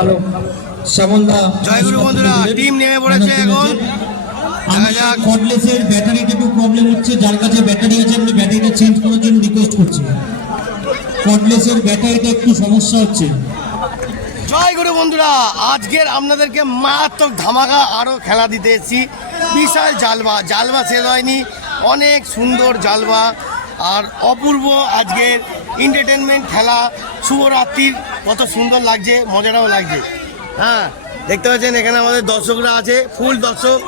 Hello Shyamalda জয়গুরু বন্ধুরা team নেমে পড়েছে। এখন কর্ডলেসের ব্যাটারিতে একটু প্রবলেম হচ্ছে। যার কাছে ব্যাটারি আছে ব্যাটারিটা চেঞ্জ করার জন্য রিকোয়েস্ট করছি। কর্ডলেসের ব্যাটারিটা একটু সমস্যা হচ্ছে। জয় গুরু বন্ধুরা আজকের আপনাদেরকে মারাত্মক ধামাকা আরও খেলা দিতে এসেছি। বিশাল জালবা। জালবা সেল হয়নি। অনেক সুন্দর জালবা। আর অপূর্ব আজকের এন্টারটেনমেন্ট খেলা শুভরাত্রির কত সুন্দর লাগছে, মজাটাও লাগছে। হ্যাঁ দেখতে পাচ্ছেন এখানে আমাদের দর্শকরা আছে, ফুল দর্শক,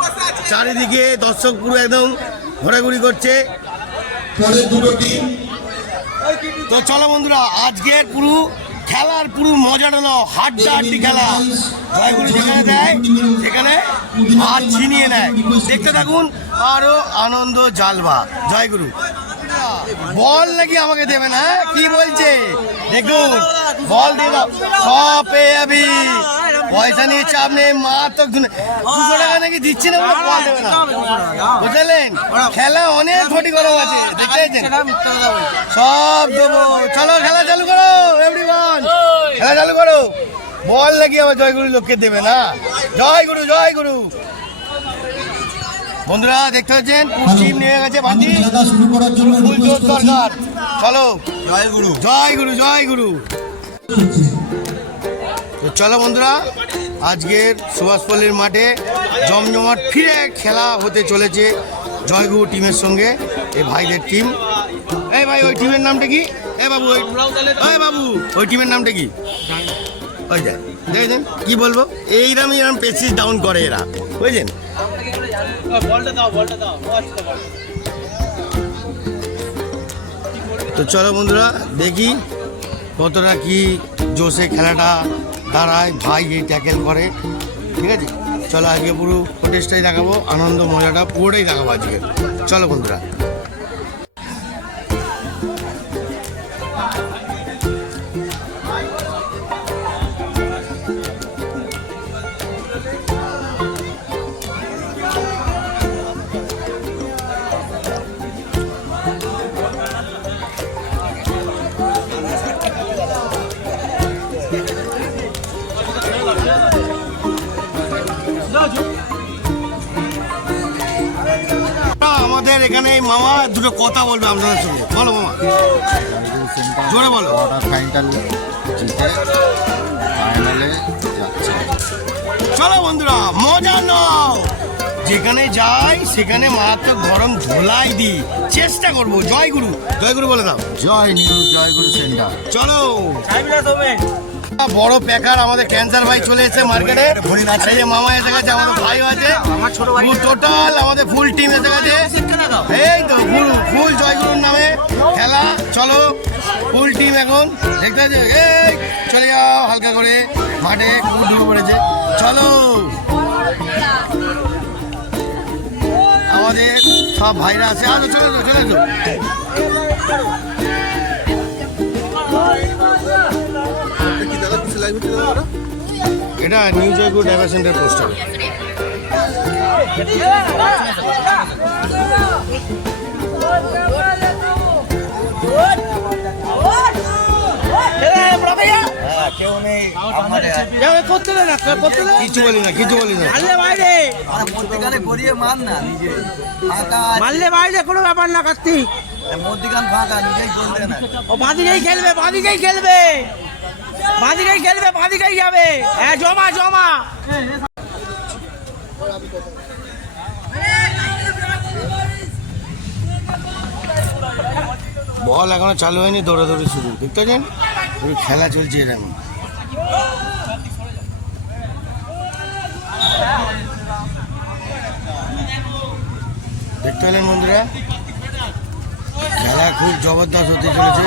চারিদিকে দর্শক পুরো একদম ঘোরাঘুরি করছে। তো চলো বন্ধুরা, আজকের পুরো খেলার পুরো মজাটা হলো হাড্ডা হাড্ডি খেলা। যেখানে দেয়, সেখানে হাত ছিনিয়ে নেয়। দেখতে থাকুন, আরও আনন্দ জালবা। জয়গুরু। বল নাকি আমাকে দেবে না? হ্যাঁ? কি বলছে? দেখুন, বল দিয়ে দাও। সব পেয়ে পয়সা নিয়ে চাপ নেই তো দুশো টাকা নাকি দিচ্ছে না বলে বল দেবে না? বুঝলেন? খেলা অনেক ঘটি গরম আছে দেখতে সব দেবো। চলো, খেলা চালু করো এভরিওয়ান খেলা চালু করো। বল লাগি আবার জয়গুরু লোককে দেবে না? জয় গুরু জয় গুরু বন্ধুরা দেখতে পাচ্ছেন পশ্চিম নিয়ে গেছে বান্দি আমি খেলা শুরু করার জন্য ফুল জোর দরকার। চলো। জয় গুরু। জয় গুরু জয় গুরু। তো চলো বন্ধুরা আজকের সুভাষপল্লির মাঠে জমজমাট ফিরে খেলা হতে চলেছে জয়গুরু টিমের সঙ্গে এই ভাইদের টিম। এই ভাই ওই টিমের নামটা কি? এ বাবু ওই ওই বাবু ওই টিমের নামটা কি? ওই যায় দেখেছেন? কি বলব? এইরকম এরকম পেসিস ডাউন করে এরা। বুঝলেন? তো চলো বন্ধুরা, দেখি কতটা কি জোশে খেলাটা দাঁড়ায়, ভাই এই ট্যাকেল করে। ঠিক আছে? চলো আজকে পুরো ফুটেজটাই দেখাবো, আনন্দ মজাটা পুরোটাই দেখাবো আজকে। চলো বন্ধুরা। এখানে এই মামা দুটো কথা বলবে আপনাদের সঙ্গে। বলো মামা। জোরে বলো। ফাইনাল জিতে ফাইনালে যাচ্ছে চলো বন্ধুরা মজা নাও। যেখানে যাই সেখানে মারাত্মক গরম ধোলাই দিই। চেষ্টা করব। জয় গুরু। জয় গুরু বলে দাও। জয় নিউ জয়গুরু সেন্টার চলো। বড় প্যাকার আমাদের ক্যান্সার ভাই চলে এসেছে মার্কেটে। এই যে মামা এসে গেছে আমাদের ভাই আছে। টোটাল আমাদের ফুল টিম এসে গেছে। এই তো ফুল ফুল জয়গুরুর নামে খেলা। চলো ফুল টিম এখন। দেখতে পাচ্ছ? এই চলে যাও হালকা করে। মাঠে খুব ডুবে পড়েছে। চলো। আমাদের সব ভাইরা আছে। আচ্ছা চলে এটা new Jaipur driver centre poster কিছু বলি না কিছু বলি না। মধ্যিখানে গড়িয়ে মার না নিজে মারলে বাইরে কোনো ব্যাপার না কার্তিক। মধ্যিখান ফাঁকা নিজেই চলবে না। ও বাদিকেই খেলবে বাদিকেই খেলবে। বাদিকেই খেলবে বাদিকেই যাবে। হ্যাঁ জমা জমা। বল এখনও চালু হয়নি, দৌড়াদৌড়ি শুরু। দেখতে পাচ্ছেন? খেলা চলছে এরকম দেখতে পেলেন বন্ধুরা? খেলা খুব জবরদস্ত হতে চলেছে।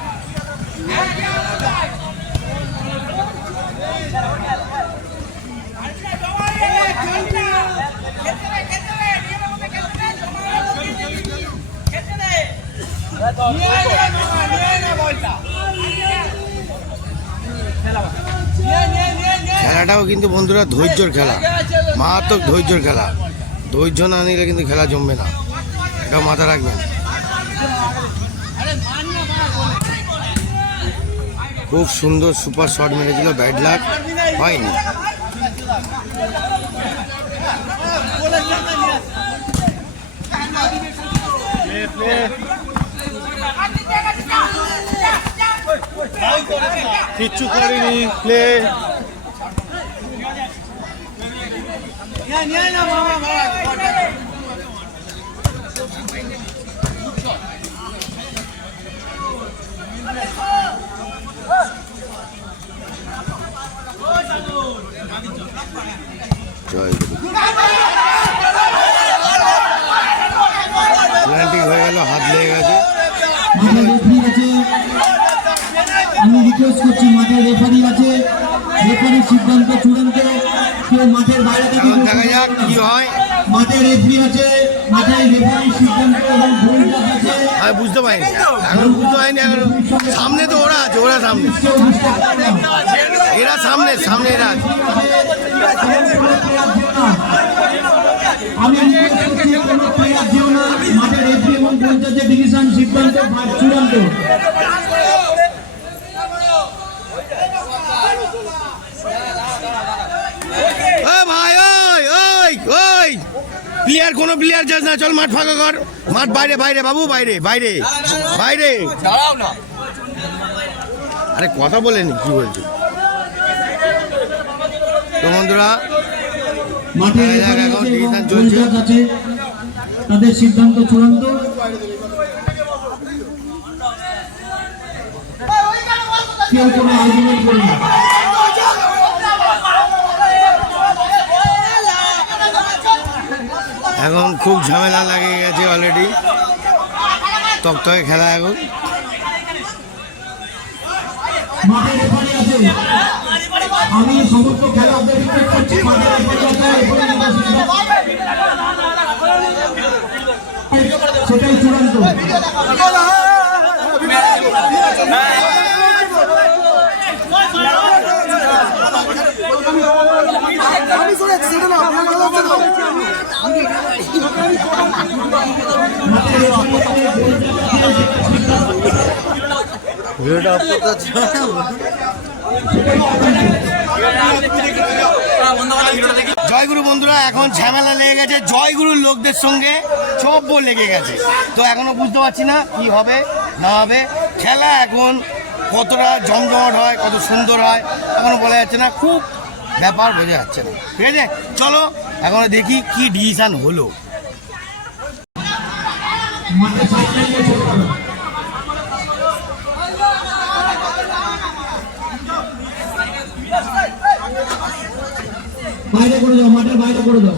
খেলাটাও কিন্তু বন্ধুরা ধৈর্যর খেলা। মারাত্মক ধৈর্যর খেলা। ধৈর্য না নিলে কিন্তু খেলা জমবে না। এটা মাথা রাখবেন। খুব সুন্দর সুপার শট মেরেছিল ব্যাড লাক। হয়নি। কিচ্ছু করিনি প্লে জয় রেফারির চূড়ান্ত। কেউ মাঠের বাইরে থেকে দেখা যাক কি হয়। মাঠে রেফারি আছে মাঠে রেফারির সিদ্ধান্ত এবং ভুলটা আছে। আমি বুঝতে পারিনি। এখন বুঝতে পারিনি এখন সামনে তো ওরা আছে ওরা সামনে। এরা সামনে সামনে এরা আছে। আমি কোনো প্লেয়ার যেও না। মাঠে রেফারি এবং পঞ্চায়েতের ডিভিশন সিদ্ধান্ত চূড়ান্ত ও ভাই ওই ওই ওই প্লেয়ার কোনো প্লেয়ার যাস না চল মাঠ ফাঁকা কর। মাঠ বাইরে বাইরে বাবু বাইরে বাইরে বাইরে। আরে কথা বলেনি কি বলছি তো বন্ধুরা তাদের সিদ্ধান্ত চূড়ান্ত। কেউ কোনো আর্গুমেন্ট করবে না। এখন খুব ঝামেলা লাগে গেছে অলরেডি তকতকে খেলা এখন আমি সমস্ত করছি। সেটাই চূড়ান্ত মাঠে রেফারি আছে জয়গুরু বন্ধুরা, এখন ঝামেলা লেগে গেছে। জয়গুরুর লোকদের সঙ্গে চব্য লেগে গেছে। তো এখনও বুঝতে পারছি না কি হবে, না হবে। খেলা এখন কতটা জমজমাট হয়, কত সুন্দর হয়, এখনও বলা যাচ্ছে না, খুব ব্যাপার বোঝা যাচ্ছে না। ঠিক আছে? চলো, এখন দেখি কি ডিসিশন হলো। বাইরে করে দাও, মাঠের বাইরে করে দাও।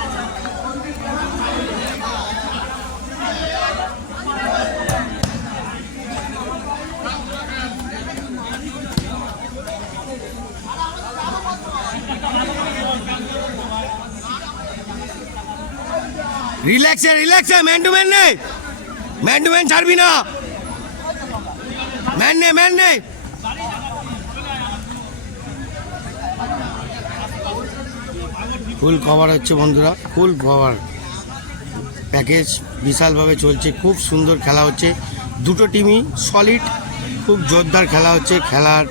রিল্যাক্সে রিল্যাক্সে ম্যান টু ম্যান নেই ম্যান টু ম্যান ছাড়বি না ম্যান নে ম্যান নেই ফুল কভার হচ্ছে বন্ধুরা ফুল কভার প্যাকেজ বিশালভাবে চলছে, খুব সুন্দর খেলা হচ্ছে। দুটো টিমই সলিড খুব জোরদার খেলা হচ্ছে। খেলার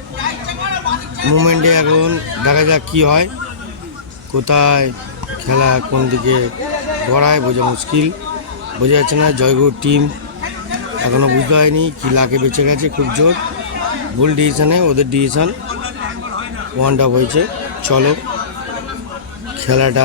মুভমেন্টে এখন দেখা যাক কি হয়। কোথায় খেলা কোন দিকে গড়ায় বোঝা মুশকিল। বোঝা যাচ্ছে না জয়গুর টিম এখনও বুঝতে হয়নি কি লাকে বেঁচে গেছে, খুব জোর। ভুল ডিসিশনে ওদের ডিসিশন ওয়ান আপ হয়েছে। চলো, খেলাটা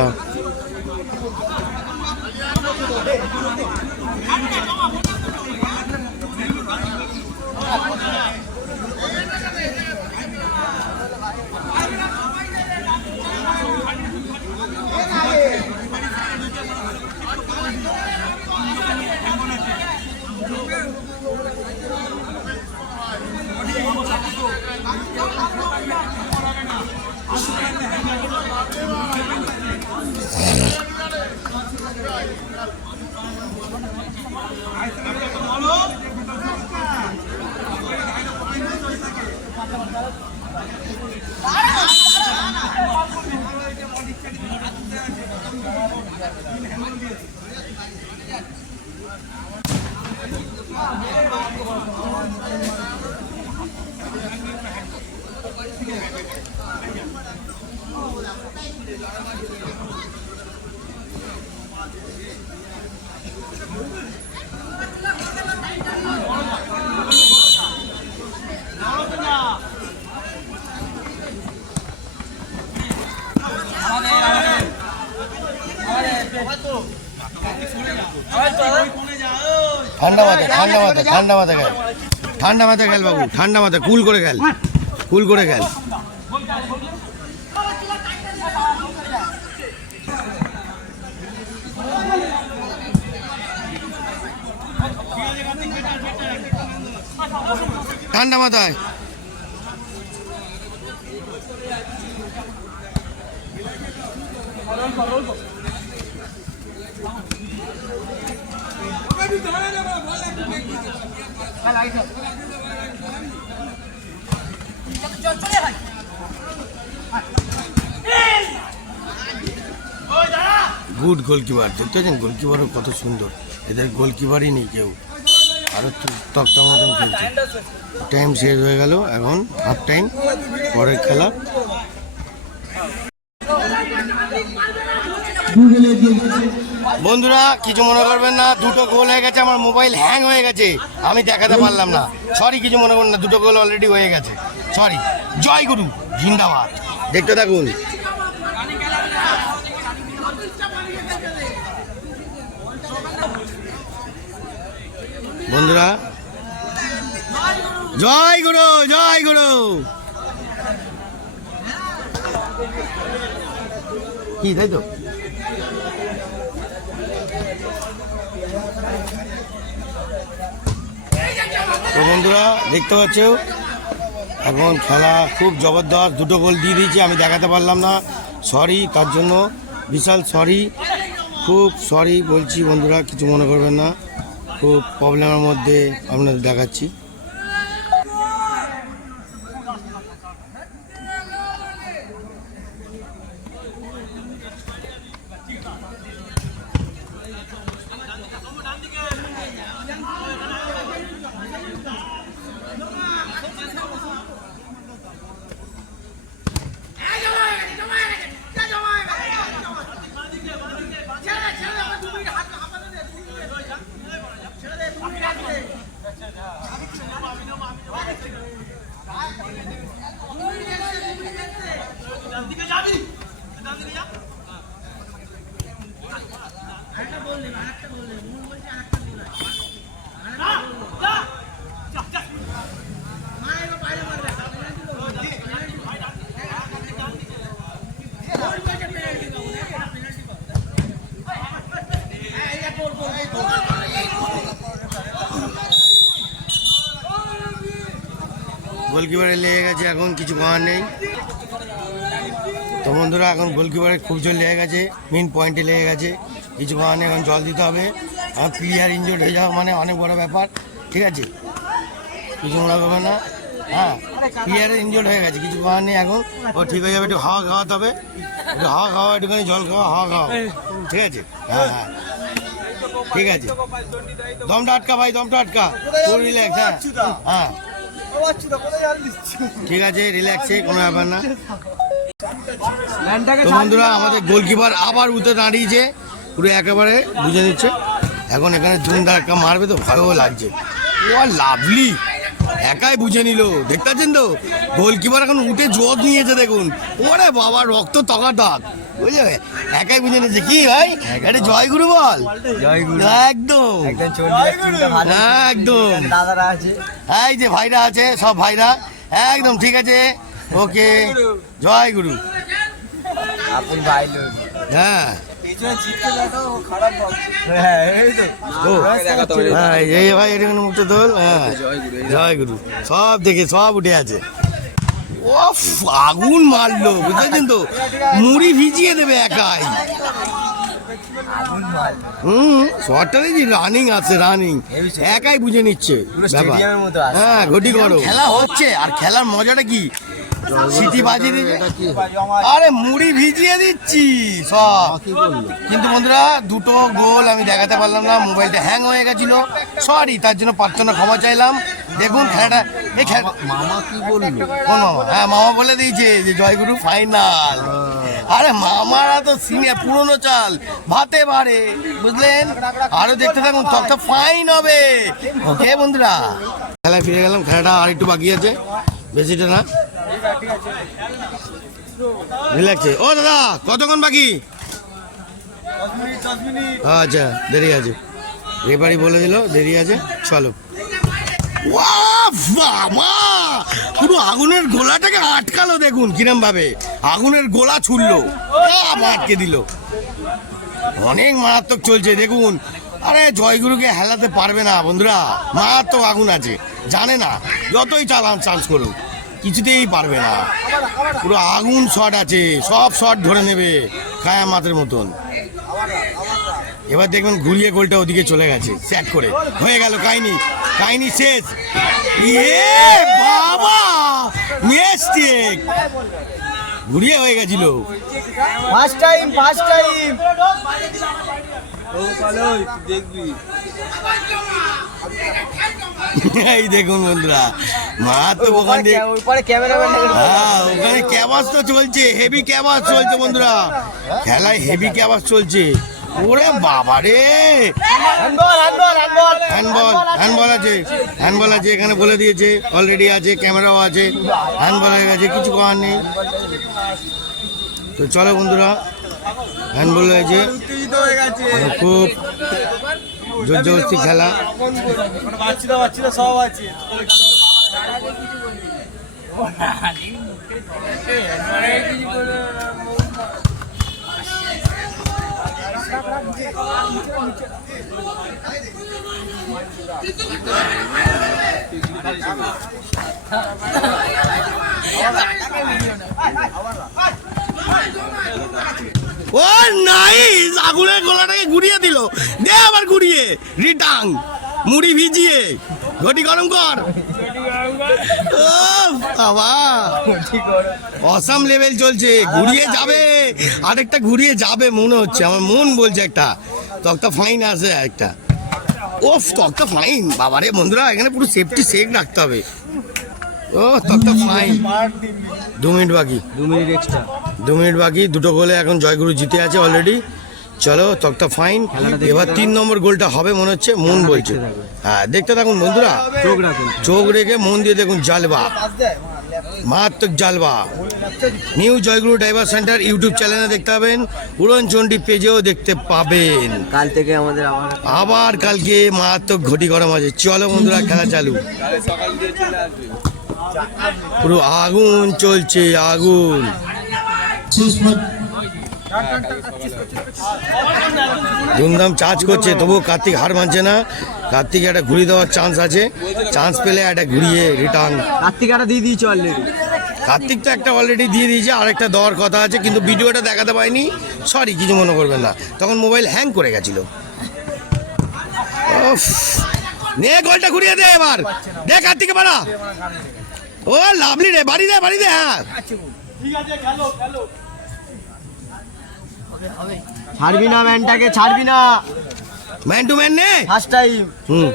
Vai, Torão! ঠান্ডা মাথা ঠান্ডা মাথা ঠান্ডা মাথা গেল। ঠান্ডা মাথা গেল বাবু ঠান্ডা মাথা কুল করে গেল কুল করে গেল। ঠান্ডা মাথায়। গুড গোলকিপার দেখতে পাচ্ছেন গোলকিপারও কত সুন্দর। এদের গোলকিপারই নেই কেউ। আরও তক্তা মতন খেলছে। টাইম শেষ হয়ে গেল, এখন হাফ টাইম পরের খেলা। বন্ধুরা, কিছু মনে করবেন না, দুটো গোল হয়ে গেছে, আমার মোবাইল হ্যাং হয়ে গেছে। আমি দেখাতে পারলাম না। সরি কিছু মনে করবেন না, দুটো গোল অলরেডি হয়ে গেছে। সরি জয় গুরু জিন্দাবাদ। দেখতে থাকুন। বন্ধুরা। জয় গুরু জয় গুরু কি, তাই তো? তো বন্ধুরা, দেখতে পাচ্ছ? এখন খেলা খুব জবরদস্ত, দুটো গোল দিয়ে দিয়েছে, আমি দেখাতে পারলাম না। সরি তার জন্য বিশাল সরি খুব সরি বলছি বন্ধুরা, কিছু মনে করবেন না। খুব প্রবলেমের মধ্যে আপনাদের দেখাচ্ছি। গোলকিপারে লেগে গেছে, এখন কিছু করার নেই। তো বন্ধুরা, এখন গোলকিপারে খুব জোর লেগে গেছে মেন পয়েন্টে লেগে গেছে। কিছু করার নেই, এখন জল দিতে হবে। আমার প্লেয়ার ইনজোর্ড হয়ে যাওয়া মানে অনেক বড় ব্যাপার, ঠিক আছে? কিছু মনে করবে না। হ্যাঁ প্লেয়ারের ইনজোর্ড হয়ে গেছে, কিছু করার নেই এখন। ও ঠিক হয়ে যাবে, একটু হাওয়া খাওয়াতে হবে। একটু হাওয়া খাওয়া, একটুখানি জল খাওয়া, হাওয়া খাওয়া। ঠিক আছে? হ্যাঁ হ্যাঁ। ঠিক আছে? দমটা আটকা ভাই, দমটা আটকা। রিল্যাক্স হ্যাঁ। হ্যাঁ। ঠিক আছে রিল্যাক্সে কোনো ব্যাপার না। তো বন্ধুরা আমাদের গোলকিপার আবার উঠে দাঁড়িয়েছে। পুরো একেবারে বুঝে নিচ্ছে। এখন এখানে জুমদার একটা মারবে তো ভয়ও লাগছে। Oh lovely. একাই বুঝে নিল। দেখতে পাচ্ছেন তো? গোলকিপার এখন উঠে জোর নিয়েছে দেখুন। ওরে বাবা রক্ত তকাতক বুঝলে? একাই বুঝে নিয়েছে। কি ভাই? এটা জয়গুরু বল? জয়গুরু। একদম। একদম দাদারা আছে। এই যে ভাইরা আছে সব ভাইরা। একদম ঠিক আছে। ওকে। জয় গুরু আপন ভাই হ্যাঁ। হ্যাঁ এই হ্যাঁ এই ভাই এটা কোনো মুক্ত দোল। হ্যাঁ। জয় গুরু সব দেখে সব উঠে আছে। ও আগুন মারলো বুঝতেছেন তো? মুড়ি ভিজিয়ে দেবে একাই। হুম শটটা দেখি রানিং আছে রানিং একাই বুঝে নিচ্ছে। হ্যাঁ ঘটি করো। খেলা হচ্ছে আর খেলার মজাটা কি? সিটি বাজিয়ে দিচ্ছে আরে মুড়ি ভিজিয়ে দিচ্ছি সব। কিন্তু বন্ধুরা দুটো গোল আমি দেখাতে পারলাম না মোবাইলটা হ্যাং হয়ে গেছিল। সরি তার জন্য প্রার্থনা ক্ষমা চাইলাম। দেখুন খেলাটা এই খেলা মামা কি বলল? কোন মামা হ্যাঁ মামা বলে দিয়েছে যে জয়গুরু ফাইনাল আরে মামারা তো সিনিয়র পুরনো চাল। ভাতে বাড়ে বুঝলেন? আরও দেখতে থাকুন তখন ফাইন হবে। ওকে বন্ধুরা। খেলায় ফিরে গেলাম খেলাটা আর একটু বাকি আছে। বেশিটা না। রিল্যাক্সে ও দাদা কতক্ষণ বাকি? আচ্ছা দেরি আছে। রেফারি বলে দিল দেরি আছে। চলো। বাবা! পুরো আগুনের গোলাটাকে আটকালো দেখুন কিরম ভাবে আগুনের গোলা ছুড়লো আটকে দিল। অনেক মারাত্মক চলছে, দেখুন। আরে, জয়গুরুকে হেলাতে পারবে না, বন্ধুরা। মারাত্মক আগুন আছে, জানে না, যতই চালান, চান্স করুক, কিছুতেই পারবে না। পুরো আগুন শট আছে, সব শট ধরে নেবে কায়া মাতের মতন। এবার দেখবেন ঘুরিয়ে গোলটা ওদিকে চলে গেছে। স্যাট করে। হয়ে গেল কাহিনি। কাহিনি শেষ। ইয়ে বাবা! মিস্টেক ঘুরিয়ে হয়ে গেছিল। ফার্স্ট টাইম ফার্স্ট টাইম এই দেখুন বন্ধুরা মা তো ওখান দিয়ে উপরে হ্যাঁ ওখানে ক্যাবাস তো চলছে হেভি ক্যাবাস চলছে বন্ধুরা। খেলায় হেভি ক্যাবাস চলছে। ওরে বাবা রে। হ্যান্ডবল হ্যান্ডবল আছে। হ্যান্ডবল আছে। এখানে বলে দিয়েছে অলরেডি আছে ক্যামেরাও আছে। হ্যান্ডবল হয়ে গেছে কিছু করার নেই। তো চলো বন্ধুরা হ্যান্ডবল হয়েছে। খুব জোর জবরদস্তি খেলা সব আছে। ও নাই আগুনের গোলাটাকে ঘুরিয়ে দিল। দে আবার ঘুরিয়ে। রিটাং মুড়ি ভিজিয়ে। ঘটি গরম কর। ও বাবা। অসাম লেভেল চলছে ঘুরিয়ে যাবে। আরেকটা ঘুরিয়ে যাবে মনে হচ্ছে আমার মন বলছে একটা। তক্তা ফাইন আছে একটা। ওফ তক্তা ফাইন বাবারে বন্ধুরা এখানে পুরো সেফটি সেফ রাখতে হবে। ও তক্তা ফাইন দু মিনিট বাকি। দু মিনিট এক্সট্রা দু মিনিট বাকি দুটো গোলে এখন জয়গুরু জিতে আছে অলরেডি চলো তক্তা ফাইন এবার তিন নম্বর গোলটা হবে মনে হচ্ছে মন বলছে। হ্যাঁ দেখতে থাকুন বন্ধুরা। চোখ রেখে মন দিয়ে দেখুন জালবা। মারাত্মক জালবা। New Joyguru driver centre YouTube চ্যানেলে দেখতে পাবেন। উড়নচণ্ডী পেজেও দেখতে পাবেন। কাল থেকে আমাদের আবার কালকে মারাত্মক ঘটি গরম আছে। চলো বন্ধুরা খেলা চালু। পুরো আগুন চলছে আগুন। ধুমধাম চার্জ করছে তবুও কার্তিক হার মানছে না। কার্তিক একটা ঘুরিয়ে দেওয়ার চান্স আছে। চান্স পেলে একটা ঘুরিয়ে রিটার্ন কার্তিক একটা দিয়ে দিয়েছে অলরেডি কার্তিক তো একটা অলরেডি দিয়ে দিয়েছে আরেকটা দেওয়ার কথা আছে কিন্তু ভিডিওটা দেখাতে পারিনি। সরি কিছু মনে করবেন না। তখন মোবাইল হ্যাং করে গেছিল। নে গোলটা ঘুরিয়ে দে এবার। দে কার্তিকে পারা ও লাভলি রে বাড়ি দে বাড়ি দে হ্যাঁ। ছাড়বি না ম্যানটাকে ছাড়বি না। ম্যান টু ম্যান নে। ফার্স্ট টাইম হুম।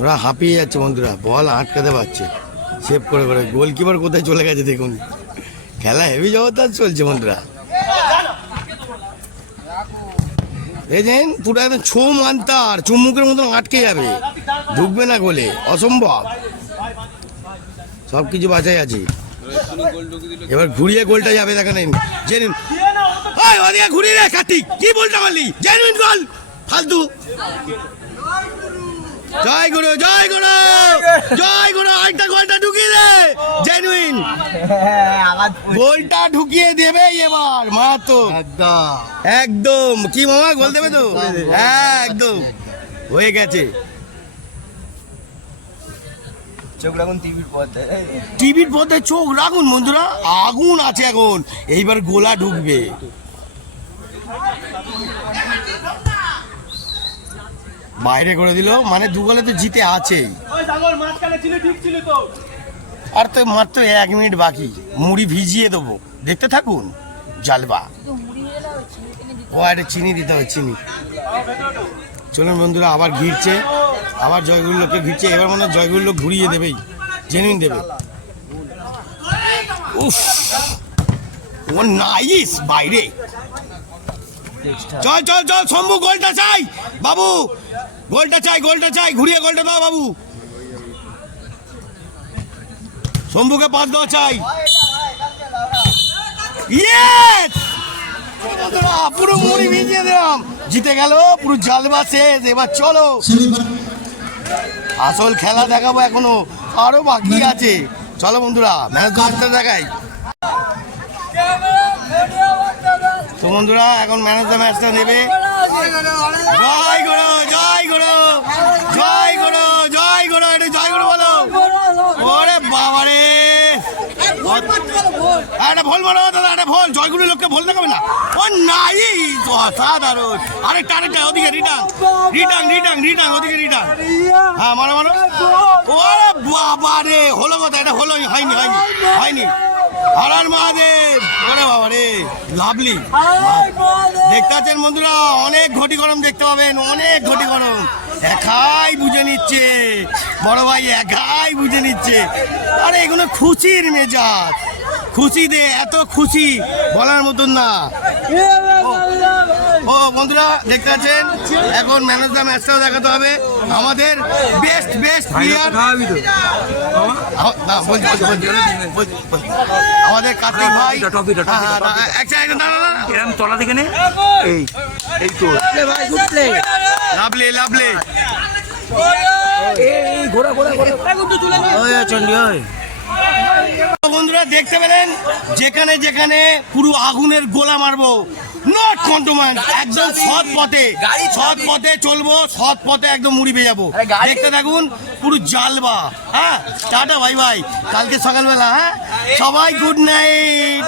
ওরা হাঁপিয়ে যাচ্ছে বন্ধুরা বল আটকাতে পারছে। সেভ করে করে। গোলকিপার কোথায় চলে গেছে দেখুন। খেলা হেভি জবরদস্ত চলছে বন্ধুরা। দেখছেন পুরো একদম ছো মান্তার চুম্মুকের মতন আটকে যাবে। ঢুকবে না গোলে অসম্ভব। সব কিছু বাঁচাই আছে। এবার ঘুরিয়ে গোলটা যাবে দেখেন জেনুইন। ওদিকে ঘুরিয়ে রে, কার্তিক। কি বলটা মারলি জেনুইন গোল ফালতু। জয় গুরু জয় গুরু! জয় গুরু আরেকটা গোলটা ঢুকিয়ে দে! জেনুইন গোলটা ঢুকিয়ে দেবে এবার মাতো একদম। একদম কি মামা গোল দেবে তো? হ্যাঁ একদম। হয়ে গেছে। চোখ রাখুন টিভির পথে টিভির পথে চোখ রাখুন বন্ধুরা। আগুন আছে এখন। এইবার গোলা ঢুকবে। বাইরে করে দিল মানে দু গোলে তো জিতে আছেই। আর তো মাত্র এক মিনিট বাকি, মুড়ি ভিজিয়ে দেবো। দেখতে থাকুন, জালবা। ও, একটা চিনি দিতে হবে, চিনি। চলুন বন্ধুরা, আবার ঘিরছে। আবার জয়গুল্লোকে ঘিরছে। এবার মনে হয় জয়গুল্লো ঘুরিয়ে দেবেই জেনুইন দেবে। উফ! ও নাইস বাইরে। চল চল চল, শম্ভু গোলটা চাই। বাবু গোলটা চাই গোলটা চাই, ঘুরিয়ে গোলটা দাও বাবু। শম্ভুকে পাস দেওয়া চাই। পুরো মুড়ি ভিজিয়ে দিলাম। জিতে গেল, পুরো জালবা শেষ। এবার চলো। আসল খেলা দেখাবো এখনও। আরও বাকি আছে। চলো বন্ধুরা ম্যাচ ধরতে দেখাই। তো বন্ধুরা, এখন ম্যান অফ দ্য ম্যাচটা নেবে। জয় গুরু জয় গুরু জয় গুরু জয় গুরু এটা জয় গুরু বলো। ওরে বাবা রে একটা ভুল বলো দাদা, একটা ভুল। জয়গুরু লোককে ভুল দেখাবে না। ও নাই, অসাধারণ। আরেকটা আরেকটা ওদিকে রিটার্ন রিটার্ন রিটার্ন রিটার্ন ওদিকে রিটার্ন হ্যাঁ মারো মারো। ওরে বাবা রে হলো কথা এটা হলো, হয়নি হয়নি হয়নি। হারার মহাদেব। ওরে বাবা রে লাভলি দেখতে আছেন বন্ধুরা অনেক ঘটি গরম দেখতে পাবেন অনেক ঘটি গরম। একাই বুঝে নিচ্ছে বড় ভাই একাই বুঝে নিচ্ছে। আরে এগুলো খুশির মেজাজ। খুশি দে এত খুশি বলার মতন না। ও বন্ধুরা দেখতে পাচ্ছেন? এখন ম্যান অফ দ্য ম্যাচটাও দেখাতে হবে। আমাদের বেস্ট বেস্ট প্লেয়ার। আমাদের কার্তিক ভাই হ্যাঁ, না, না। এরম তলা থেকে নে। এই এই তো। ভাই গুড প্লে লাভলি লাভলি। এই ঘোড়া ঘোড়া ঘোড়া ওই চন্ডি ওই। তো বন্ধুরা দেখতে পেলেন যেখানে যেখানে পুরো আগুনের গোলা মারবো। নট কন্টোমান্স একদম সৎ পথে সৎ পথে চলবো সৎ পথে একদম মুড়ি পেয়ে যাব। দেখতে থাকুন পুরো জালবা হ্যাঁ টাটা ভাই ভাই কালকে সকালবেলা হ্যাঁ? সবাই গুড নাইট